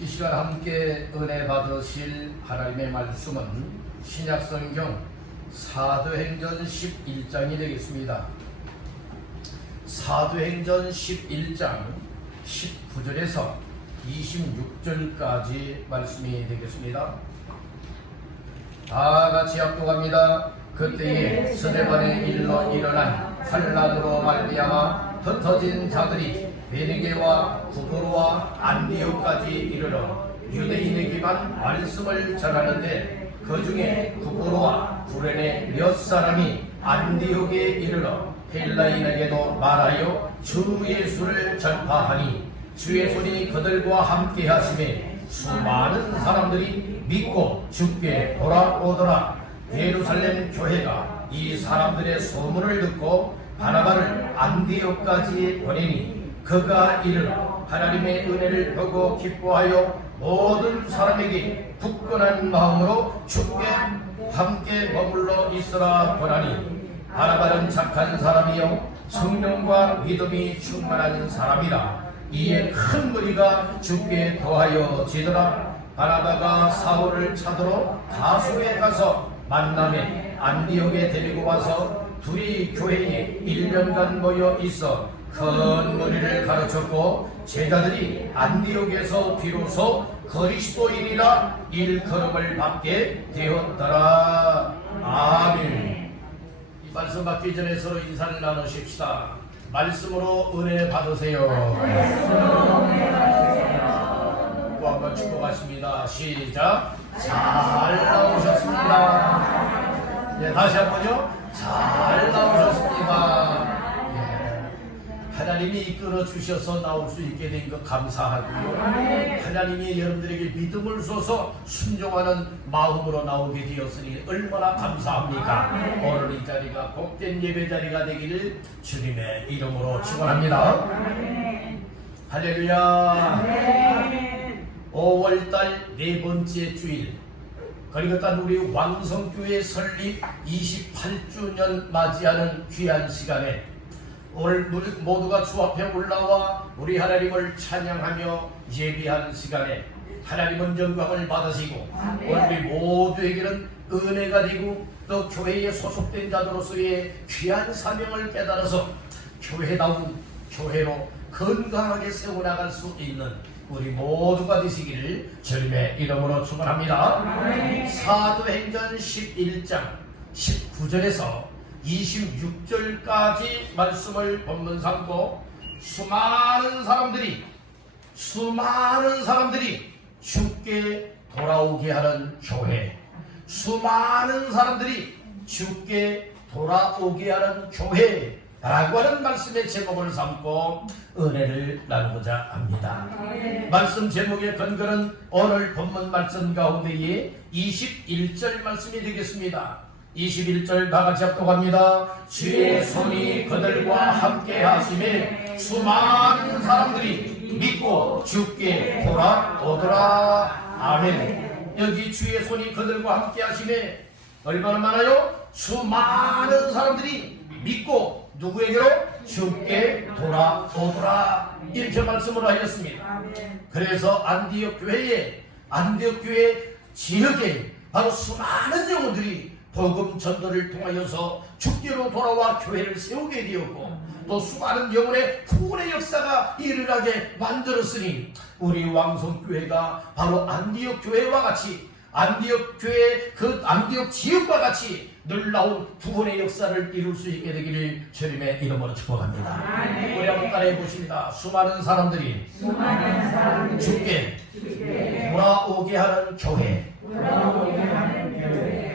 이 시간 함께 은혜 받으실 하나님의 말씀은 신약성경 사도행전 11장이 되겠습니다. 사도행전 11장 19절에서 26절까지 말씀이 되겠습니다. 다 같이 합독합니다. 그때에 스데반의 일로 일어난 환난으로 말미암아 흩어진 자들이 베르게와 구브로와 안디옥까지 이르러 유대인에게만 말씀을 전하는데 그 중에 구브로와 구레네 몇 사람이 안디옥에 이르러 헬라인에게도 말하여 주 예수를 전파하니 주의 손이 그들과 함께 하심에 수많은 사람들이 믿고 주께 돌아오더라. 예루살렘 교회가 이 사람들의 소문을 듣고 바나바를 안디옥까지 보내니 그가 이르러 하나님의 은혜를 보고 기뻐하여 모든 사람에게 굳건한 마음으로 주께 함께 머물러 있으라 보라니 바나바는 착한 사람이요 성령과 믿음이 충만한 사람이라. 이에 큰 무리가 주께 도하여 지더라. 바나바가 사울을 찾으러 다소에 가서 만남에 안디옥에 데리고 와서 둘이 교회에 1년간 모여 있어 큰 무리를 가르쳤고 제자들이 안디옥에서 비로소 그리스도인이라 일컬음을 받게 되었더라. 아멘. 이 말씀 받기 전에 서로 인사를 나누십시다. 말씀으로 은혜 받으세요. 또 한번 축복하십니다. 시작. 잘 나오셨습니다. 네, 다시 한번요. 잘 나오셨습니다. 하나님이 이끌어 주셔서 나올 수 있게 된 것 감사하고요. 하나님이 여러분들에게 믿음을 줘서 순종하는 마음으로 나오게 되었으니 얼마나 감사합니까? 오늘 이 자리가 복된 예배 자리가 되기를 주님의 이름으로 축원합니다. 할렐루야. 5월달 네 번째 주일, 그리고 단 우리 왕성교회 설립 28주년 맞이하는 귀한 시간에 오늘 모두가 주 앞에 올라와 우리 하나님을 찬양하며 예배하는 시간에 하나님은 영광을 받으시고 오늘 우리 모두에게는 은혜가 되고 또 교회에 소속된 자들로서의 귀한 사명을 깨달아서 교회다운 교회로 건강하게 세워나갈 수 있는 우리 모두가 되시기를 주님의 이름으로 축원합니다. 사도행전 11장 19절에서 26절까지 말씀을 본문 삼고 수많은 사람들이 주께 돌아오게 하는 교회, 수많은 사람들이 주께 돌아오게 하는 교회라고 하는 말씀의 제목을 삼고 은혜를 나누고자 합니다. 말씀 제목의 근거는 오늘 본문 말씀 가운데에 21절 말씀이 되겠습니다. 21절 다같이 합독합니다. 주의 손이 그들과 함께 하심에 수많은 사람들이 믿고 주께 돌아오더라. 아멘. 여기 주의 손이 그들과 함께 하심에 얼마나 많아요? 수많은 사람들이 믿고 누구에게로? 주께 돌아오더라. 이렇게 말씀을 하였습니다. 그래서 안디옥 교회 지역에 바로 수많은 영혼들이 복음 전도를 통하여서 주께로 돌아와 교회를 세우게 되었고 또 수많은 영혼의 구원의 역사가 일어나게 만들었으니 우리 왕성교회가 바로 안디옥 교회와 같이 안디옥 교회 그 안디옥 지역과 같이 놀라운 구원의 역사를 이룰 수 있게 되기를 주님의 이름으로 축복합니다. 우리 한번 따라해 보십니다. 수많은 사람들이 주께 돌아오게 하는 교회.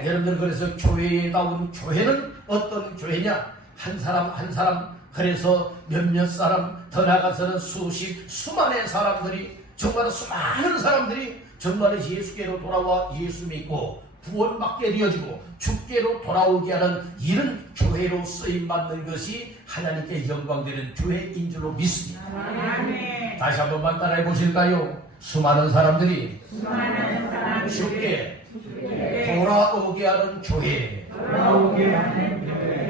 여러분들 그래서 교회에 나온 교회는 어떤 교회냐? 한 사람 그래서 몇몇 사람 더 나가서는 수많은 사람들이 정말 수많은 사람들이 정말 예수께로 돌아와 예수 믿고 구원받게 되어지고 주께로 돌아오게 하는 이런 교회로 쓰임받는 것이 하나님께 영광되는 교회인 줄로 믿습니다. 다시 한 번만 따라해 보실까요? 수많은 사람들이 주께 돌아오게 하는 교회.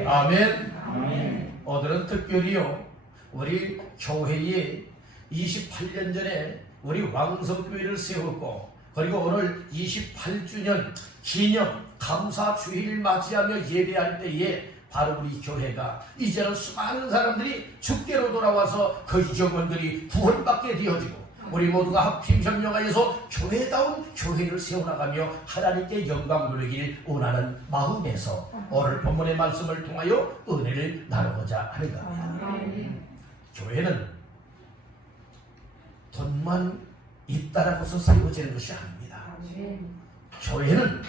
아멘. 오늘은 특별히요 우리 교회에 28년 전에 우리 왕성교회를 세웠고, 그리고 오늘 28주년 기념 감사주일 맞이하며 예배할 때에 바로 우리 교회가 이제는 수많은 사람들이 주께로 돌아와서 그 영혼들이 구원받게 되어지고, 우리 모두가 합심 협력하여서 교회다운 교회를 세워나가며 하나님께 영광 누리길 원하는 마음에서 오늘 본문의 말씀을 통하여 은혜를 나누고자 하는 겁니다. 교회는 돈만 있다라고서 세워지는 것이 아닙니다. 교회는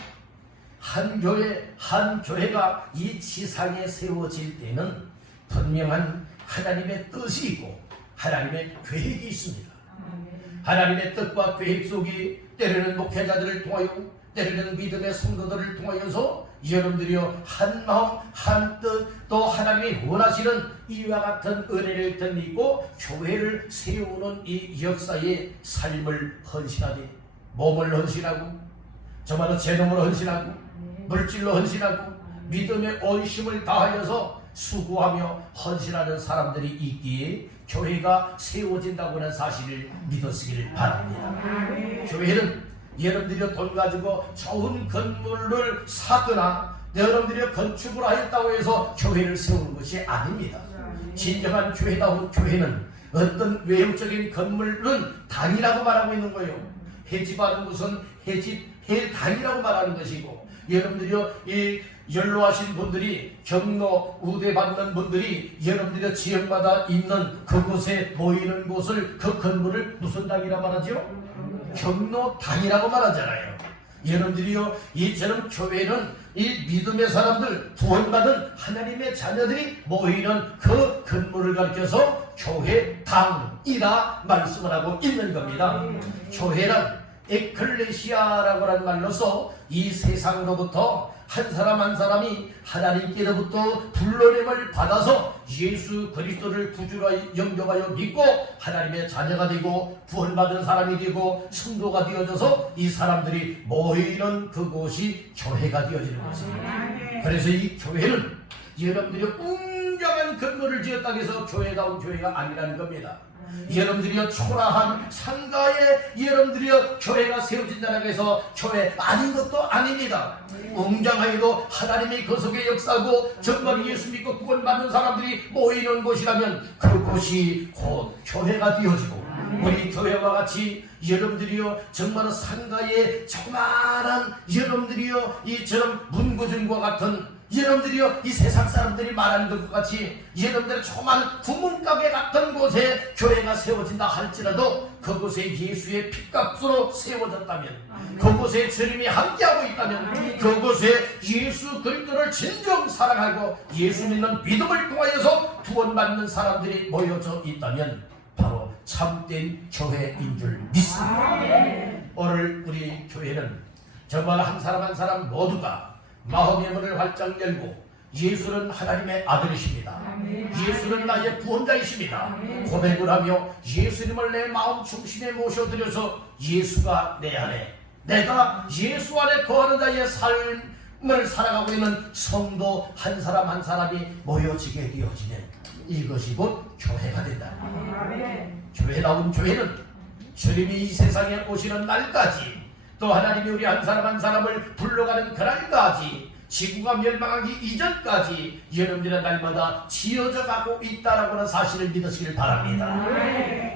한 교회가 이 지상에 세워질 때는 분명한 하나님의 뜻이 있고 하나님의 계획이 있습니다. 하나님의 뜻과 계획 속에 때로는 목회자들을 통하여, 때로는 믿음의 성도들을 통하여서 여러분들이여 한 마음 한 뜻, 또 하나님이 원하시는 이와 같은 은혜를 덧입고 교회를 세우는 이 역사의 삶을 헌신하되, 몸을 헌신하고, 정말로 재능으로 헌신하고, 물질로 헌신하고, 믿음의 온심을 다하여서 수고하며 헌신하는 사람들이 있기에 교회가 세워진다고 하는 사실을 믿으시기를 바랍니다. 교회는 여러분들이 돈 가지고 좋은 건물을 사거나 여러분들이 건축을 하였다고 해서 교회를 세우는 것이 아닙니다. 진정한 교회다운 교회는 어떤 외형적인 건물은 단이라고 말하고 있는 거예요. 해집하는 것은 해단이라고 말하는 것이고, 여러분들이요 이 연로하신 분들이 경로 우대 받는 분들이 여러분들의 지역마다 있는 그곳에 모이는 곳을, 그 건물을 무슨 당이라 말하죠? 경로당이라고 말하잖아요. 여러분들이요 이처럼 교회는 이 믿음의 사람들, 구원받은 하나님의 자녀들이 모이는 그 건물을 가리켜서 교회당이라 말씀을 하고 있는 겁니다. 교회란 에클레시아라고 하는 말로서 이 세상으로부터 한 사람 한 사람이 하나님께로부터 불러냄을 받아서 예수 그리스도를 구주로 영접하여 믿고 하나님의 자녀가 되고 구원받은 사람이 되고 성도가 되어져서 이 사람들이 모이는 그곳이 교회가 되어지는 것입니다. 그래서 이 교회는 여러분들이 웅장한 건물을 지었다고 해서 교회다운 교회가 아니라는 겁니다. 여러분들이여 초라한 상가에 여러분들이여 교회가 세워진다고 해서 교회 아닌 것도 아닙니다. 웅장하게도 하나님이 그 속에 역사하고 정말 예수 믿고 구원받는 사람들이 모이는 곳이라면 그곳이 곧 교회가 되어지고, 우리 교회와 같이 여러분들이요 정말 상가에 조그마한 여러분들이요 이처럼 문구준과 같은 여러분들이요 이 세상 사람들이 말하는 것 같이 여러분들의 조그마한 구멍가게 같은 곳에 교회가 세워진다 할지라도 그곳에 예수의 피값으로 세워졌다면, 그곳에 주님이 함께하고 있다면, 그곳에 예수 그리스도를 진정 사랑하고 예수 믿는 믿음을 통하여서 구원받는 사람들이 모여져 있다면 바로 참된 교회인 줄 믿습니다. 오늘 우리 교회는 정말 한 사람 한 사람 모두가 마음의 문을 활짝 열고 예수는 하나님의 아들이십니다. 예수는 나의 구원자이십니다. 고백을 하며 예수님을 내 마음 중심에 모셔드려서 예수가 내 안에, 내가 예수 안에 거하는 자의 삶을 살아가고 있는 성도 한 사람 한 사람이 모여지게 되어지면 이것이 곧 교회가 된다. 교회다운 교회는 주님이 이 세상에 오시는 날까지, 또 하나님이 우리 한 사람 한 사람을 불러가는 그날까지, 지구가 멸망하기 이전까지 여러분들의 날마다 지어져 가고 있다라고 하는 사실을 믿으시길 바랍니다.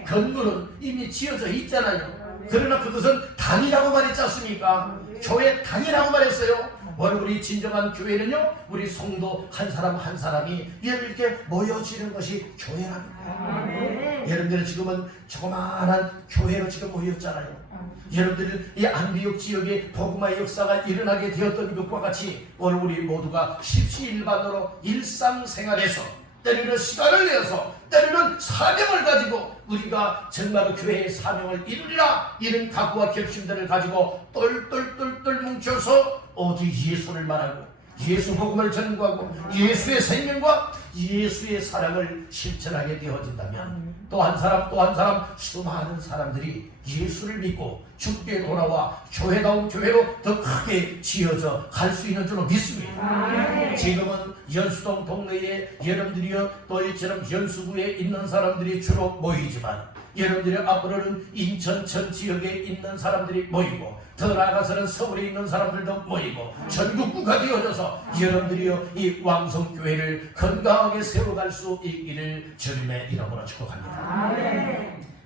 건물은 이미 지어져 있잖아요. 그러나 그것은 당이라고 말했지 않습니까? 교회 당이라고 말했어요. 오늘 우리 진정한 교회는요, 우리 성도 한 사람 한 사람이 이렇게 모여지는 것이 교회랍니다. 여러분들은 지금은 조그마한 교회로 지금 모였잖아요. 여러분들 이 안디옥 지역에 복음화의 역사가 일어나게 되었던 것과 같이 오늘 우리 모두가 십시일반으로 일상생활에서 때로는 시간을 내어서 때로는 사명을 가지고 우리가 정말로 교회의 사명을 이루리라, 이런 각오와 결심들을 가지고 똘똘똘똘 뭉쳐서 오직 예수를 말하고 예수 복음을 전구하고 예수의 생명과 예수의 사랑을 실천하게 되어진다면 또 한 사람 또 한 사람 수많은 사람들이 예수를 믿고 주께 돌아와 교회다운 교회로 더 크게 지어져 갈 수 있는 줄로 믿습니다. 지금은 연수동 동네에 여러분들이요 또 이처럼 연수구에 있는 사람들이 주로 모이지만 여러분들이 앞으로는 인천 전 지역에 있는 사람들이 모이고 더 나아가서는 서울에 있는 사람들도 모이고 전국구가 되어져서 여러분들이요 이 왕성교회를 건강하게 세워갈 수 있기를 주님의 이름으로 축복합니다.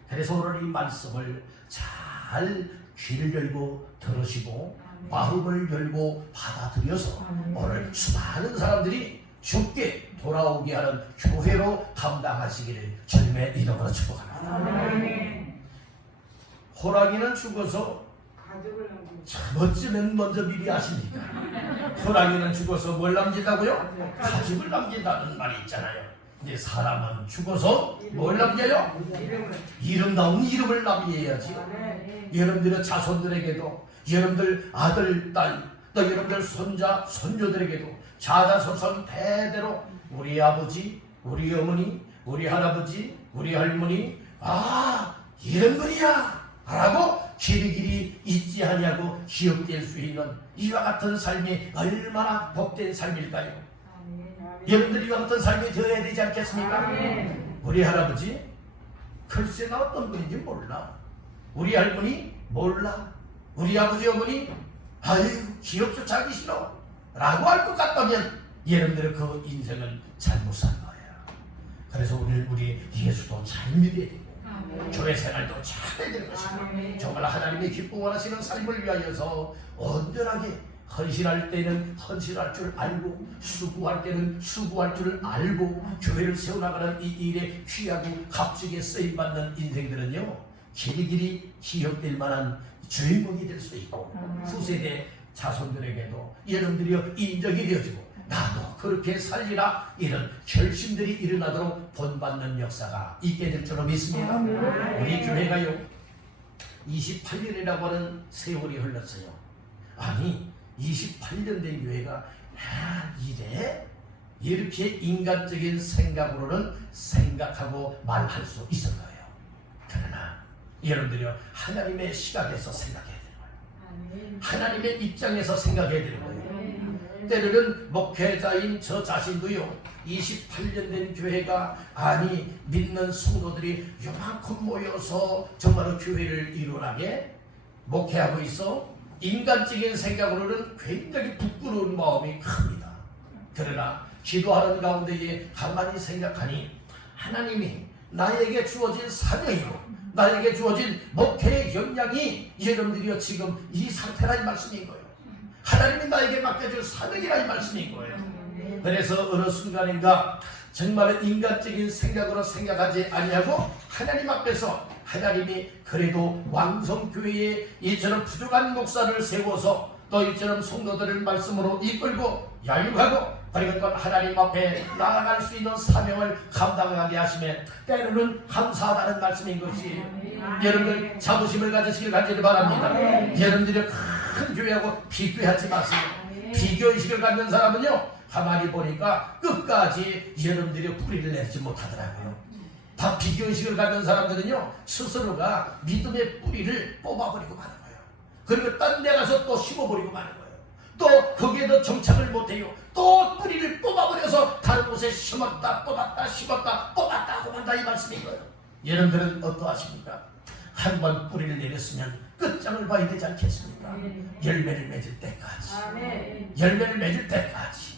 그래서 오늘 이 말씀을 잘 귀를 열고 들으시고 마음을 열고 받아들여서 오늘 수많은 사람들이 죽게 돌아오게 하는 교회로 감당하시기를 주님의 이름으로 축복합니다. 호랑이는 죽어서 어찌면 먼저 미리 아십니까? 호랑이는 죽어서 뭘 남긴다고요? 가죽을 남긴다는 말이 있잖아요. 근데 사람은 죽어서 뭘 남겨요? 이름다운 이름을 남겨야지. 여러분들의 자손들에게도 여러분들 아들, 딸, 또 여러분들 손자, 손녀들에게도 자자손손 대대로 우리 아버지, 우리 어머니, 우리 할아버지, 우리 할머니 이런 분이야 라고 길이길이 잊지 아니하고 기억될 수 있는 이와 같은 삶이 얼마나 복된 삶일까요? 여러분들 이와 같은 삶이 되어야 되지 않겠습니까? 우리 할아버지 글쎄 나 어떤 분인지 몰라. 우리 할머니 몰라. 우리 아버지 어머니 아유 기억조차 하기 싫어 라고 할 것 같다면 여러분들의 그 인생을 잘못 산 거예요. 그래서 오늘 우리 예수도 잘 믿어야 되고 교회 생활도 잘 해야 되는 것이고 정말 하나님의 기쁨 원하시는 삶을 위하여서 온전하게 헌신할 때는 헌신할 줄 알고 수고할 때는 수고할 줄 알고 교회를 세워나가는 이 일에 귀하고 값지게 쓰임받는 인생들은요 길이길이 기억될 만한 주인공이 될 수 있고 후세대 자손들에게도 여러분들이 인정이 되어지고 나도 그렇게 살리라 이런 결심들이 일어나도록 본받는 역사가 있게 될 줄로 믿습니다. 우리 교회가요 28년이라고 하는 세월이 흘렀어요. 아니 28년 된 교회가 이래 이렇게 인간적인 생각으로는 생각하고 말할 수 있을 거예요. 그러나 여러분들이요 하나님의 시각에서 생각해야 되는 거예요. 하나님의 입장에서 생각해야 되는 거예요. 때로는 목회자인 저 자신도요 28년 된 교회가 아니 믿는 성도들이 요만큼 모여서 정말로 교회를 일어나게 목회하고 있어 인간적인 생각으로는 굉장히 부끄러운 마음이 큽니다. 그러나 기도하는 가운데에 가만히 생각하니 하나님이 나에게 주어진 사명이고 나에게 주어진 목회의 역량이 여러분들이요 지금 이 상태라 이 말씀인 거예요. 하나님이 나에게 맡겨줄 사명이라 이 말씀인 거예요. 그래서 어느 순간인가 정말 인간적인 생각으로 생각하지 아니하고 하나님 앞에서 하나님이 그래도 왕성교회에 이처럼 부족한 목사를 세워서 또 이처럼 성도들을 말씀으로 이끌고 야유하고 그리고 또 하나님 앞에 나아갈 수 있는 사명을 감당하게 하시면 때로는 감사하다는 말씀인 것이 여러분들 자부심을 가지시길 간절히 바랍니다. 여러분들이 큰 교회하고 비교하지 마세요. 비교의식을 갖는 사람은요 가만히 보니까 끝까지 여러분들이 뿌리를 내지 못하더라고요. 다 비교의식을 갖는 사람들은요 스스로가 믿음의 뿌리를 뽑아버리고 마는 거예요. 그리고 딴 데 가서 또 심어버리고 마는 거예요. 또 거기에도 정착을 못해요. 또 뿌리를 뽑아버려서 다른 곳에 심었다 뽑았다 심었다 뽑았다 하고 만다 이 말씀인 거예요. 여러분들은 어떠하십니까? 한번 뿌리를 내렸으면 끝장을 봐야 되지 않겠습니까? 열매를 맺을 때까지 열매를 맺을 때까지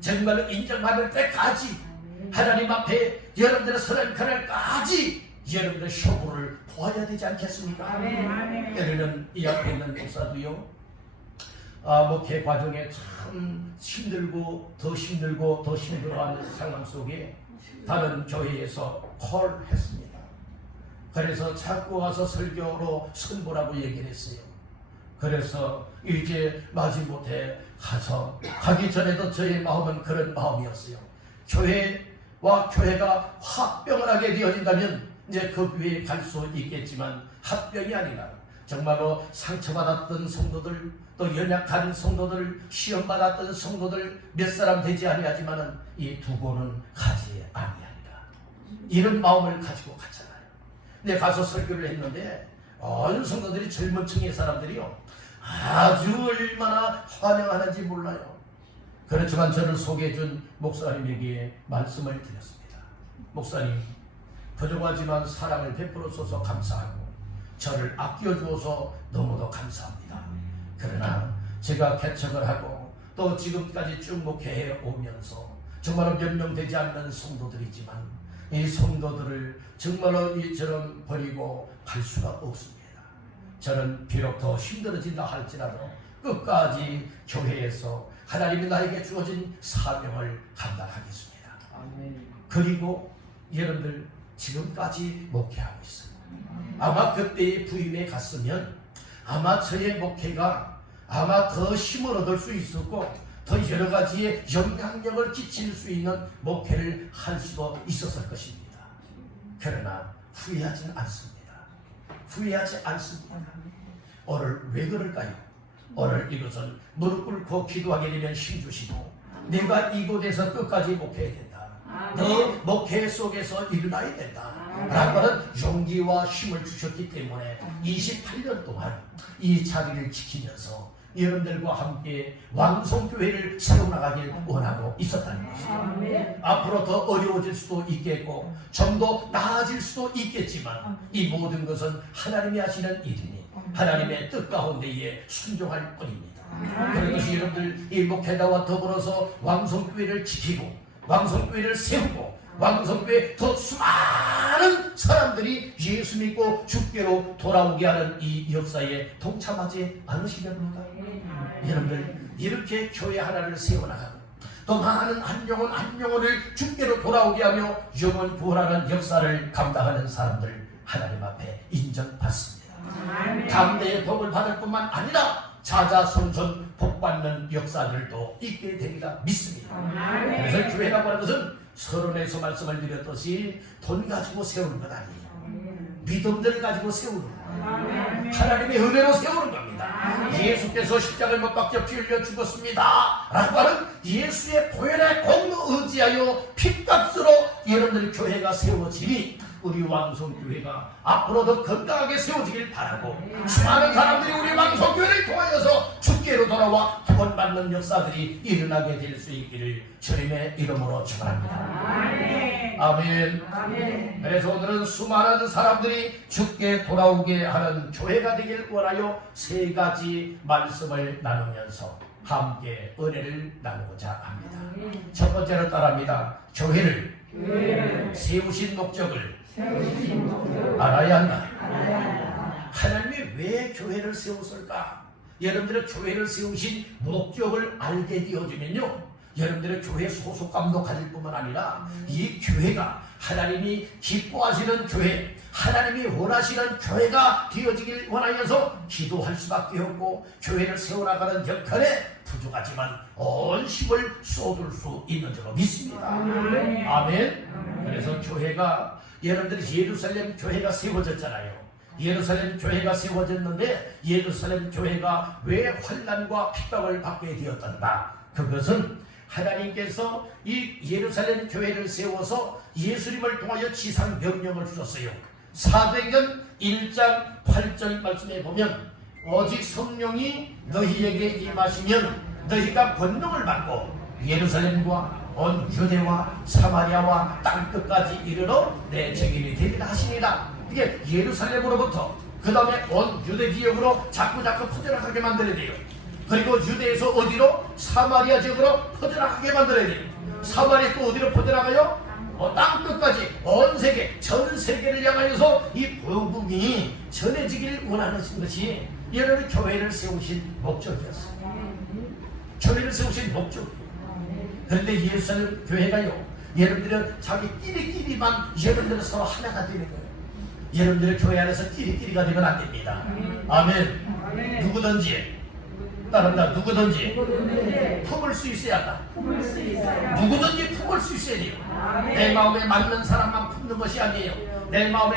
정말로 인정받을 때까지 하나님 앞에 여러분들의 선한 그날까지 여러분들의 쇼부를 보아야 되지 않겠습니까? 때로는 이 앞에 있는 목사도요 목회 과정에 참 힘들고 더 힘들어하는 상황 속에 다른 교회에서 콜했습니다. 그래서 자꾸 와서 설교로 선보라고 얘기를 했어요. 그래서 이제 마지못해 가서 가기 전에도 저의 마음은 그런 마음이었어요. 교회와 교회가 합병을 하게 되어진다면 이제 그 교회에 갈 수 있겠지만 합병이 아니라 정말로 상처받았던 성도들 또 연약한 성도들 시험받았던 성도들 몇 사람 되지 아니하지만은 이 두고는 가지 아니하리라 이런 마음을 가지고 갔잖아요. 근데 가서 설교를 했는데 어느 성도들이 젊은 층의 사람들이요 아주 얼마나 환영하는지 몰라요. 그렇지만 저를 소개해준 목사님에게 말씀을 드렸습니다. 목사님 부족하지만 사랑을 베풀어줘서 감사하고 저를 아껴주어서 너무도 감사합니다. 그러나 제가 개척을 하고 또 지금까지 쭉 목회해 오면서 정말로 몇 명 되지 않는 성도들이지만 이 성도들을 정말로 이처럼 버리고 갈 수가 없습니다. 저는 비록 더 힘들어진다 할지라도 끝까지 교회에서 하나님이 나에게 주어진 사명을 감당하겠습니다. 그리고 여러분들 지금까지 목회하고 있어요. 아마 그때의 부임에 갔으면 아마 저의 목회가 아마 더 힘을 얻을 수 있었고 더 여러 가지의 영향력을 끼칠 수 있는 목회를 할 수도 있었을 것입니다. 그러나 후회하지는 않습니다. 후회하지 않습니다. 오늘 왜 그럴까요? 오늘 이것은 무릎 꿇고 기도하게 되면 힘주시고 내가 이곳에서 끝까지 목회해야 된다. 너 목회 속에서 일어나야 된다. 라고 하는 용기와 힘을 주셨기 때문에 28년 동안 이 자리를 지키면서 여러분들과 함께 왕성교회를 세워나가길 원하고 있었다는 것이죠. 앞으로 더 어려워질 수도 있겠고 좀 더 나아질 수도 있겠지만 이 모든 것은 하나님이 하시는 일이니 하나님의 뜻 가운데에 순종할 뿐입니다. 그런 것이 여러분들 이 목회자와 더불어서 왕성교회를 지키고 왕성교회를 세우고 왕성교회 더 수많은 사람들이 예수 믿고 주께로 돌아오게 하는 이 역사에 동참하지 않으시렵니까? 여러분들 이렇게 교회 하나를 세워나가고 또 많은 한 영혼을 주께로 돌아오게 하며 영혼 구원하는 역사를 감당하는 사람들 하나님 앞에 인정받습니다. 감대의 복을 받을 뿐만 아니라 자자손손 복받는 역사들도 있게 되리라 믿습니다. 그래서 교회라고 하는 것은 서론에서 말씀을 드렸듯이 돈 가지고 세우는 것 아니에요. 믿음들 가지고 세우는 거예요. 하나님의 은혜로 세우는 겁니다. 예수께서 십자가를 못 박혀 피 흘려 죽었습니다 라고 하는 예수의 보혈의 공로 의지하여 핏값으로 여러분들 교회가 세워지니 우리 왕성교회가 앞으로 더 건강하게 세워지길 바라고 수많은 사람들이 우리 왕성교회를 통하여서 주께로 돌아와 구원받는 역사들이 일어나게 될 수 있기를 주님의 이름으로 축원합니다. 아멘. 그래서 오늘은 수많은 사람들이 주께 돌아오게 하는 교회가 되길 원하여 세 가지 말씀을 나누면서 함께 은혜를 나누고자 합니다. 첫 번째로 따라합니다. 교회를 세우신 목적을 알아야 한다. 하나님이 왜 교회를 세웠을까? 여러분들의 교회를 세우신 목적을 알게 되어지면요 여러분들의 교회 소속감도 가질 뿐만 아니라 이 교회가 하나님이 기뻐하시는 교회, 하나님이 원하시는 교회가 되어지길 원하여서 기도할 수밖에 없고 교회를 세워나가는 역할에 부족하지만 온 힘을 쏟을 수 있는 줄로 믿습니다. 아멘. 그래서 교회가 여러분들이 예루살렘 교회가 세워졌잖아요. 예루살렘 교회가 세워졌는데 예루살렘 교회가 왜 환난과 핍박을 받게 되었던가? 그것은 하나님께서 이 예루살렘 교회를 세워서 예수님을 통하여 지상 명령을 주셨어요. 사도행전 1장 8절 말씀에 보면 오직 성령이 너희에게 임하시면 너희가 권능을 받고 예루살렘과 온 유대와 사마리아와 땅끝까지 이르러 내 증인이 되리라 하시니라. 이게 예루살렘으로부터 그 다음에 온 유대 지역으로 자꾸 퍼져나가게 만들어야 돼요. 그리고 유대에서 어디로? 사마리아 지역으로 퍼져나가게 만들어야 돼요. 사마리아 또 어디로 퍼져나가요? 땅끝까지 온 세계, 전 세계를 향하여서 이 복음이 전해지길 원하는 것이 여러분 교회를 세우신 목적이었어요. 교회를 세우신 목적이에요. 그런데 예루살렘 교회가요, 여러분들은 자기끼리끼리만 여러분들은 서로 하나가 되는 거예요. 여러분들의 교회 안에서 끼리끼리가 되면 안 됩니다. 아멘. 누구든지 따른다. 누구든지 품을 수 있어야 한다. 누구든지 품을 수 있어야 돼요. 내 마음에 맞는 사람만 품는 것이 아니에요. 내 마음에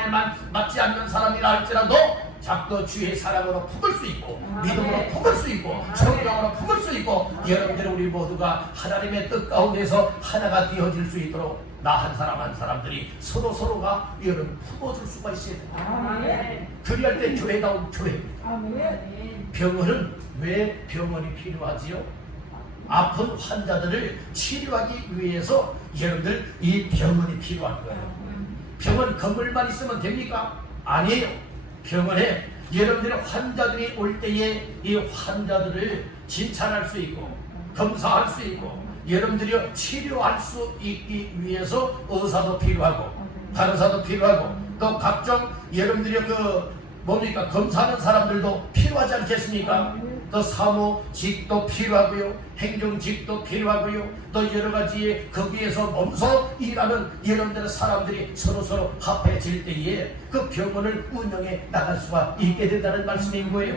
맞지 않는 사람이라 할지라도 자꾸 주의 사랑으로 품을 수 있고 믿음으로 품을 수 있고 성령으로 품을 수 있고 여러분들 우리 모두가 하나님의 뜻 가운데서 하나가 되어질 수 있도록 나 한 사람 한 사람들이 서로가 여러분 품어줄 수가 있어야 됩니다. 그리할 때 교회다운 교회입니다. 병원은 왜 병원이 필요하지요? 아픈 환자들을 치료하기 위해서 여러분들 이 병원이 필요한 거예요. 병원 건물만 있으면 됩니까? 아니에요. 병원에 여러분들의 환자들이 올 때에 이 환자들을 진찰할 수 있고 검사할 수 있고 여러분들이 치료할 수 있기 위해서 의사도 필요하고 간호사도 필요하고 또 각종 여러분들이 검사하는 사람들도 필요하지 않겠습니까? 또 사무직도 필요하고요, 행정직도 필요하고요, 또 여러 가지의 거기에서 몸소 일하는 여러분들의 사람들이 서로 합해질 때에 그 병원을 운영해 나갈 수가 있게 된다는 말씀인 거예요.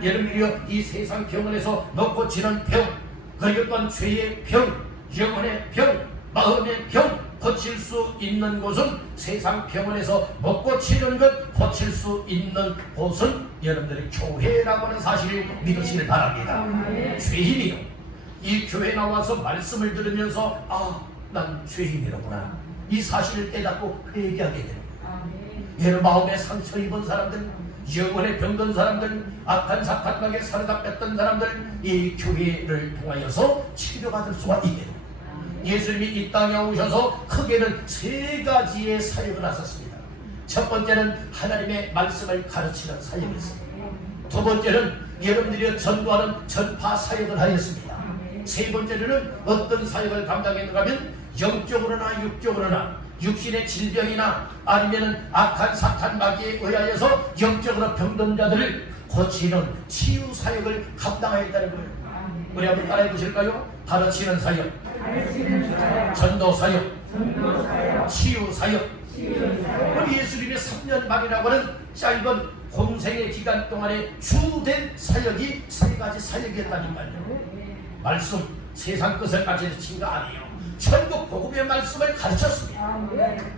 여러분들이 이 세상 병원에서 못 고치는 병, 그리고 또한 죄의 병, 영혼의 병, 마음의 병 고칠 수 있는 곳은 세상 병원에서 못 고치는 것 고칠 수 있는 곳은 여러분들의 교회라고 하는 사실을 믿으시길 바랍니다. 죄인이요. 이 교회 나와서 말씀을 들으면서 난 죄인이로구나. 이 사실을 깨닫고 회개하게 됩니다. 여러 마음에 상처 입은 사람들, 영혼에 병든 사람들, 악한 사탄에게 사로잡혔던 사람들, 이 교회를 통하여서 치료받을 수가 있게 됩니다. 예수님이 이 땅에 오셔서 크게는 세 가지의 사역을 하셨습니다. 첫 번째는 하나님의 말씀을 가르치는 사역이었습니다. 두 번째는 여러분들이 전도하는 전파 사역을 하였습니다. 세 번째로는 어떤 사역을 감당했는가 하면 영적으로나 육적으로나 육신의 질병이나 아니면은 악한 사탄 마귀에 의하여서 영적으로 병든 자들을 고치는 치유 사역을 감당하였다는 거예요. 우리 한번 따라해 보실까요? 가르치는 사역, 전도 사역, 치유 사역. 우리 예수님의 3년 말이라고 하는 짧은 공생의 기간 동안에 주된 사역이 세 가지 사역이었다니까요. 말씀, 세상 것을 가지고 친 거 아니에요. 천국 복음의 말씀을 가르쳤습니다.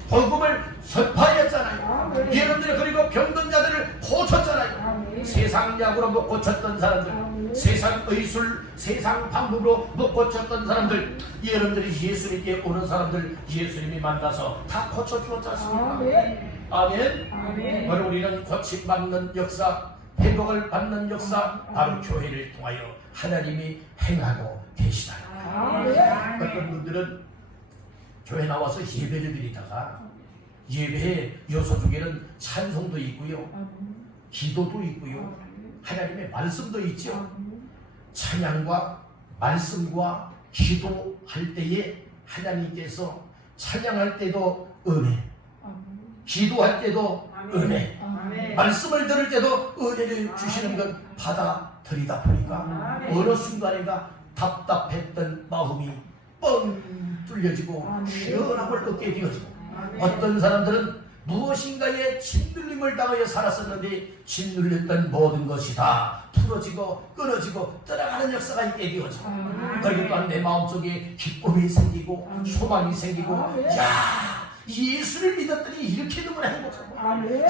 복음을 선포하였잖아요. 여러분들이 그리고 병든 자들을 고쳤잖아요. 세상 약으로 못 고쳤던 사람들, 세상 의술, 세상 방법으로 못 고쳤던 사람들, 여러분들이 예수님께 오는 사람들 예수님이 만나서 다 고쳐주었지 않습니까? 아멘. 바로 우리는 고침받는 역사, 회복을 받는 역사, 바로 교회를 통하여 하나님이 행하고 계시다. 어떤 분들은 교회 나와서 예배를 드리다가 예배의 요소 중에는 찬송도 있고요, 기도도 있고요, 하나님의 말씀도 있죠. 찬양과 말씀과 기도할 때에 하나님께서 찬양할 때도 은혜, 기도할 때도 은혜, 말씀을 들을 때도 은혜를 주시는 건 받아들이다 보니까 어느 순간인가 답답했던 마음이 뻥 뚫려지고 시원함을 얻게 되어지고, 어떤 사람들은 무엇인가에 짓눌림을 당하여 살았었는데 짓눌렸던 모든 것이 다 풀어지고 끊어지고 떠나가는 역사가 있게 되어지고, 그리고 또한 내 마음속에 기쁨이 생기고 소망이 생기고, 야, 예수를 믿었더니 이렇게 너무나 행복하고,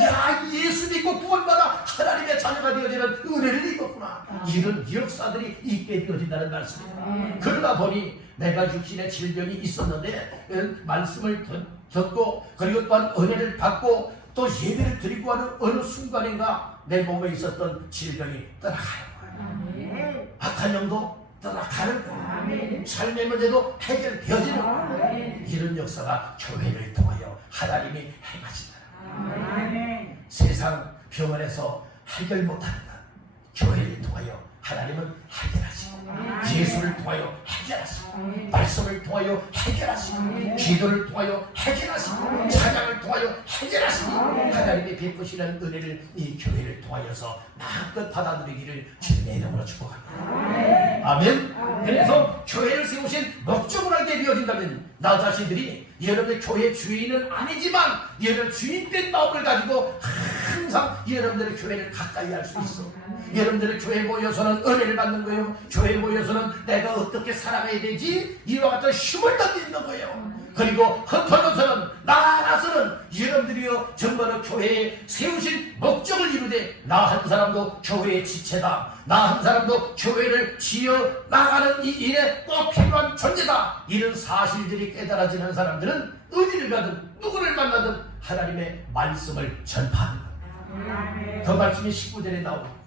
야, 예수 믿고 구원받아 하나님의 자녀가 되어지는 은혜를 입었구나, 이런 역사들이 있게 되어진다는 말씀이에요. 그러다 보니 내가 육신의 질병이 있었는데 말씀을 듣고 그리고 또한 은혜를 받고 또 예배를 드리고 하는 어느 순간인가 내 몸에 있었던 질병이 떠나가는 거예요. 악한 영도 떠나가는 거예요. 삶의 문제도 해결되어지는 거예요. 이런 역사가 교회를 통하여 하나님이 행하신다. 세상 병원에서 해결 못하는 것 교회를 통하여 하나님은 해결하시고, 예수를 통하여 해결하시고, 말씀을 통하여 해결하시고, 기도를 통하여 해결하시고, 찬양을 통하여 해결하시고, 하나님이 베푸시는 은혜를 이 교회를 통하여서 마음껏 받아들이기를 주님의 이름으로 축복합니다. 아멘. 그래서 교회를 세우신 목적을 알게 되어진다면 나 자신들이 여러분의 교회 주인은 아니지만 여러분 주인된 마음을 가지고 항상 여러분들의 교회를 가까이 할 수 있어. 여러분들의 교회 모여서는 은혜를 받는 거예요. 교회 모여서는 내가 어떻게 살아가야 되지? 이와 같은 힘을 던지는 거예요. 그리고 흩어져서는 나아가서는 여러분들이요 정말로 교회에 세우신 목적을 이루되 나 한 사람도 교회의 지체다, 나 한 사람도 교회를 지어 나가는 이 일에 꼭 필요한 존재다, 이런 사실들이 깨달아지는 사람들은 어디를 가든 누구를 만나든 하나님의 말씀을 전파하는 거예요. 그 말씀이 19절에 나옵니다.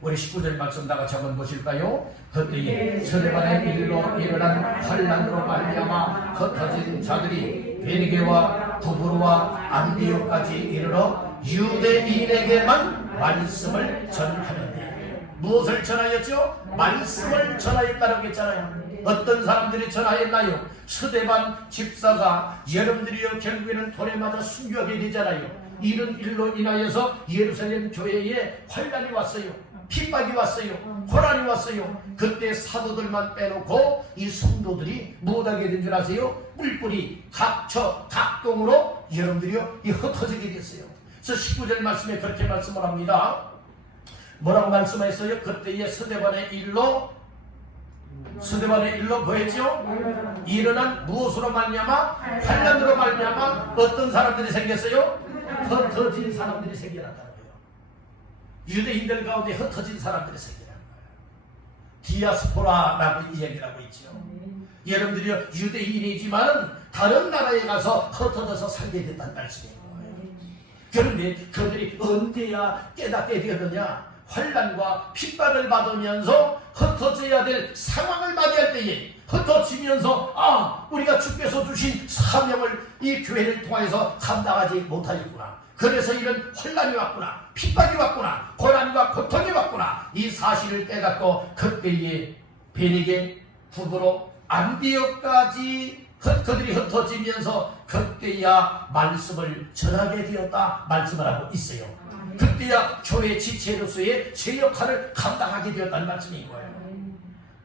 우리 19절 말씀 다 같이 한번 보실까요? 그때에 서대반의 일로 일어난 환난으로 말미암아 흩어진 자들이 베니게와 두브로와 안디옥까지 이르러 유대인에게만 말씀을 전하는데, 무엇을 전하였죠? 말씀을 전하였다고 했잖아요. 어떤 사람들이 전하였나요? 스데반 집사가 여러분들이요 결국에는 돌에 맞아 순교하게 되잖아요. 이런 일로 인하여서 예루살렘 교회에 환란이 왔어요. 핍박이 왔어요. 고난이 왔어요. 그때 사도들만 빼놓고 이 성도들이 무엇하게 된 줄 아세요? 뿔뿔이 각처 각동으로 여러분들이요 이 흩어지게 됐어요. 그래서 19절 말씀에 그렇게 말씀을 합니다. 뭐라고 말씀했어요? 그때의 스데반의 일로 뭐였죠? 일어난 무엇으로 말미암아? 환난으로 말미암아 어떤 사람들이 생겼어요? 흩어진 사람들이 생겨났다는 거예요. 유대인들 가운데 흩어진 사람들이 생겨난 거예요. 디아스포라라고 이야기를 하고 있죠. 여러분들이 유대인이지만 다른 나라에 가서 흩어져서 살게 됐다는 말씀이에요. 그런데 그들이 언제야 깨닫게 되었느냐? 환난과 핍박을 받으면서 흩어져야 될 상황을 맞이할 때에 흩어지면서 우리가 주께서 주신 사명을 이 교회를 통해서 감당하지 못하였구나. 그래서 이런 환난이 왔구나. 핍박이 왔구나. 고난과 고통이 왔구나. 이 사실을 깨닫고 그때에 베니게 두브로 안디옥까지 그들이 흩어지면서 그때야 말씀을 전하게 되었다 말씀을 하고 있어요. 그때야 교회 지체로서의 제 역할을 감당하게 되었다는 말씀인 거예요.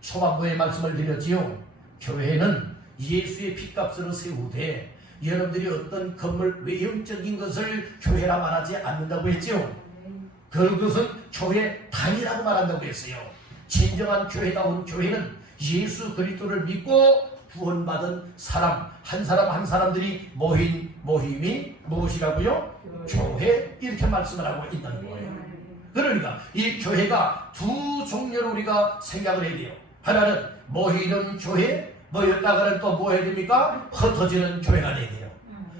초반부에 말씀을 드렸지요. 교회는 예수의 핏값으로 세우되 여러분들이 어떤 건물 외형적인 것을 교회라 말하지 않는다고 했죠. 그것은 교회 단위라고 말한다고 했어요. 진정한 교회다운 교회는 예수 그리스도를 믿고 구원받은 사람 한 사람들이 모인 모임이 무엇이라고요? 교회, 이렇게 말씀을 하고 있다는 거예요. 그러니까 이 교회가 두 종류로 우리가 생각을 해야 돼요. 하나는 모이는 교회, 모였다가는 또 뭐 해야 됩니까? 흩어지는 교회가 돼야 돼요.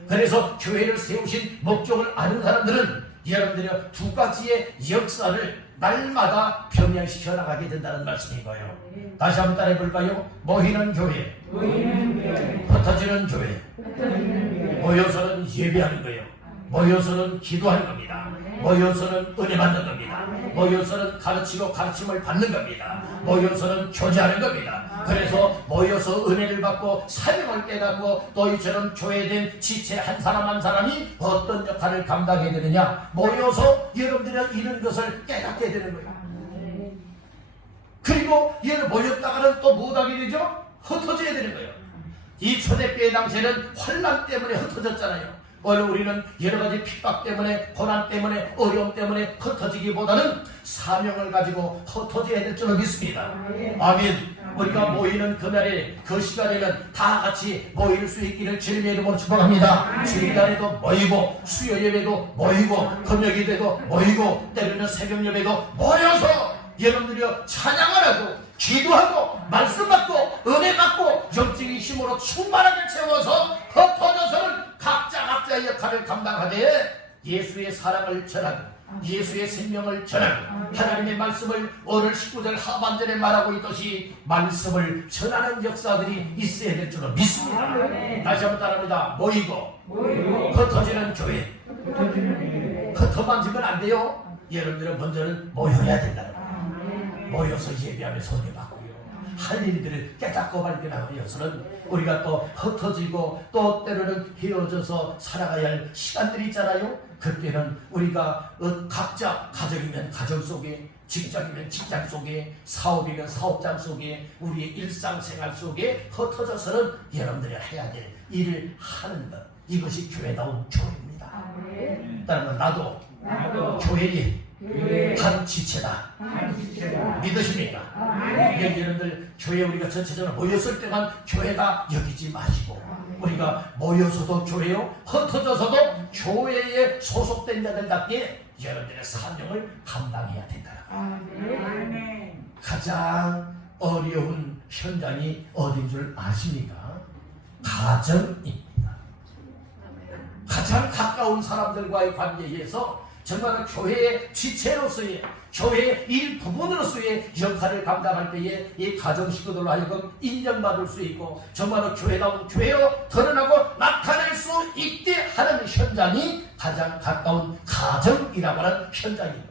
그래서 교회를 세우신 목적을 아는 사람들은 여러분들이 두 가지의 역사를 날마다 병행시켜 나가게 된다는 말씀인 거예요. 다시 한번 따라해 볼까요? 모이는 교회, 흩어지는 교회, 모여서는 예배하는 거예요. 모여서는 기도하는 겁니다. 모여서는 은혜 받는 겁니다. 모여서는 가르치고 가르침을 받는 겁니다. 모여서는 교제하는 겁니다. 그래서 모여서 은혜를 받고 사명을 깨닫고 또 이처럼 교회된 지체 한 사람 한 사람이 어떤 역할을 감당해야 되느냐, 모여서 여러분들이 이런 것을 깨닫게 되는 거예요. 그리고 얘를 모였다가는 또 못하게 되죠? 흩어져야 되는 거예요. 이 초대교회 당시에는 환난 때문에 흩어졌잖아요. 오늘 우리는 여러가지 핍박 때문에, 고난 때문에, 어려움 때문에 흩어지기보다는 사명을 가지고 흩어져야 될 줄로 믿습니다. 아멘. 우리가 모이는 그날에, 그 시간에는 다 같이 모일 수 있기를 주님의 이름으로 축복합니다. 주일날에도 모이고, 수요 예배도 모이고, 금요 예배도 모이고, 때로는 새벽 예배도 모여서 여러분들이 찬양을 하고 기도하고 말씀 받고 은혜 받고 영적인 힘으로 충만하게 채워서 흩어져서는 각자의 역할을 감당하되 예수의 사랑을 전하고 예수의 생명을 전하고 하나님의 말씀을 오늘 19절 하반절에 말하고 있듯이 말씀을 전하는 역사들이 있어야 될 줄로 믿습니다. 다시 한번 따라합니다. 모이고 흩어지는 교회. 흩어만지면 안 돼요. 여러분들은 먼저는 모여야 된다는 거예요. 모여서 예배하면서 은혜 받고요. 할 일들을 깨닫고 발견하고 이어서는 우리가 또 흩어지고 또 때로는 헤어져서 살아가야 할 시간들이 있잖아요. 그때는 우리가 각자 가정이면 가정 속에, 직장이면 직장 속에, 사업이면 사업장 속에, 우리의 일상생활 속에 흩어져서는 여러분들이 해야 될 일을 하는 것, 이것이 교회다운 교회입니다. 따라서 나도 교회의 한 지체다. 믿으십니까? 여러분들 교회 우리가 전체적으로 모였을 때만 교회가 여기지 마시고 우리가 모여서도 교회요, 흩어져서도 교회에 소속된 자들답게 여러분들의 사명을 감당해야 된다. 가장 어려운 현장이 어딘 줄 아십니까? 가정입니다. 가장 가까운 사람들과의 관계에서 정말 교회의 지체로서의 교회의 일부분으로서의 역할을 감당할 때에 이 가정 식구들로 하여금 인정받을 수 있고 정말로 교회다운 교회로 드러나고 나타낼 수 있게 하는 현장이 가장 가까운 가정이라고 하는 현장입니다.